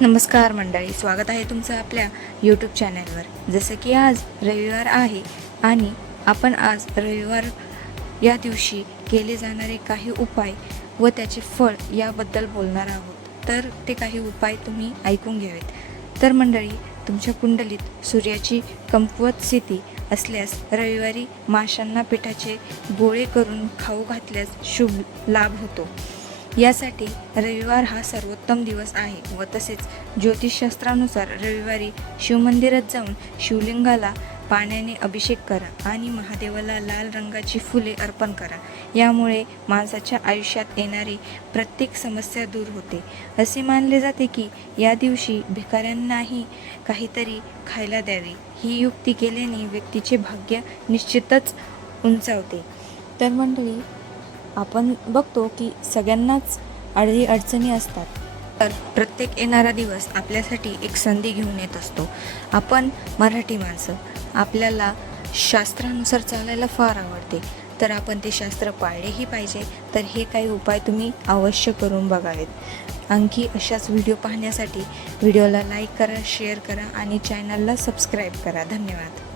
नमस्कार मंडळी स्वागत आहे तुमचं आपल्या यूट्यूब चॅनलवर जसं की आज रविवार आहे आणि आपण आज रविवार या दिवशी केले जाणारे काही उपाय व त्याचे फळ याबद्दल बोलणार आहोत. तर ते काही उपाय तुम्ही ऐकून घ्यावेत. तर मंडळी तुमच्या कुंडलीत सूर्याची कमकुवत स्थिती असल्यास रविवारी माशांना पिठाचे गोळे करून खाऊ घातल्यास शुभ लाभ होतो. यासाठी रविवार हा सर्वोत्तम दिवस आहे व तसेच ज्योतिषशास्त्रानुसार रविवारी शिवमंदिरात जाऊन शिवलिंगाला पाण्याने अभिषेक करा आणि महादेवाला लाल रंगाची फुले अर्पण करा. यामुळे माणसाच्या आयुष्यात येणारी प्रत्येक समस्या दूर होते. असे मानले जाते की या दिवशी भिकाऱ्यांनाही काहीतरी खायला द्यावे. ही युक्ती केल्याने व्यक्तीचे भाग्य निश्चितच उंचावते. तर मंडळी आपण बघतो की सगळ्यांनाच अडली अडचणी असतात. तर प्रत्येक येणारा दिवस आपल्यासाठी एक संधी घेऊन येत असतो. आपण मराठी माणसं. आपल्याला शास्त्रानुसार चालायला फार आवडते. तर आपण ते शास्त्र पाळलेही पाहिजे. तर हे काही उपाय तुम्ही अवश्य करून बघावेत. आणखी अशाच व्हिडिओ पाहण्यासाठी व्हिडिओला लाईक करा शेअर करा आणि चॅनलला सबस्क्राईब करा. धन्यवाद.